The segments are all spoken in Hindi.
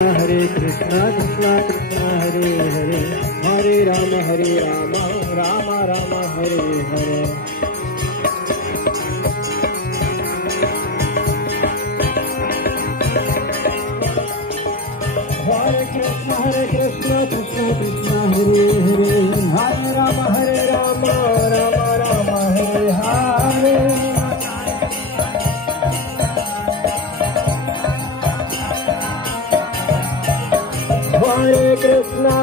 हरे कृष्णा कृष्णा कृष्णा हरे हरे, हरे राम राम राम हरे हरे। हरे कृष्णा कृष्णा कृष्णा हरे हरे, हरे राम राम राम हरे हरे। हरे कृष्णा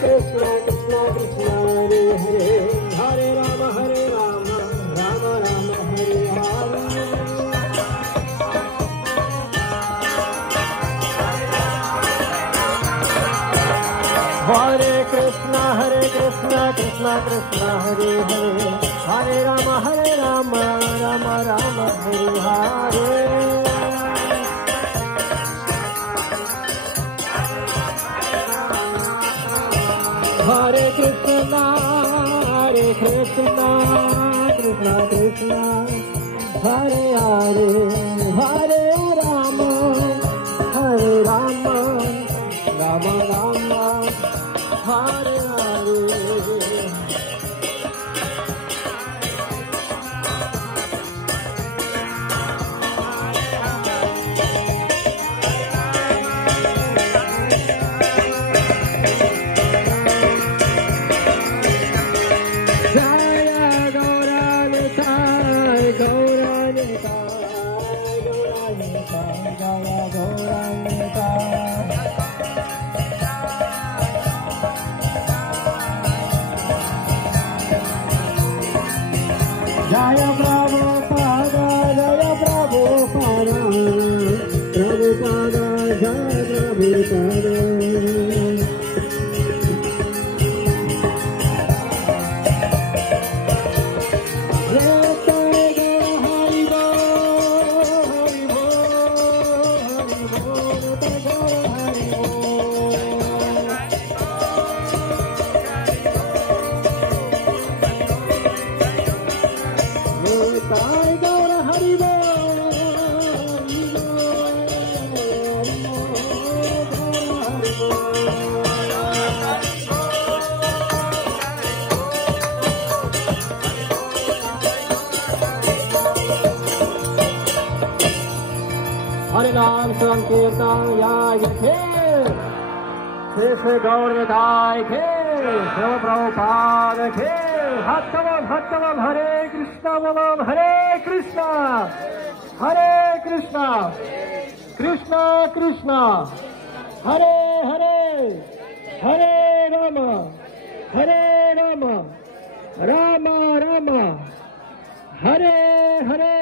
कृष्णा कृष्णा हरे हरे, हरे राम राम राम हरे हरे। हरे कृष्णा कृष्णा कृष्णा हरे हरे, हरे राम राम राम हरे हरे। हरे कृष्णा कृष्णा कृष्णा हरे हरे, हरे राम राम राम हरे हरे। जय प्रभुपाद प्रभुपाद जय प्रभुपाद। हरे नाम संकीर्तन याय थे, श्री गौर निताय थे, शिव प्रभुपाद थे। हत्तम हरे कृष्णा बोलो, हरे कृष्णा कृष्णा कृष्णा हरे हरे, हरे राम राम राम हरे हरे।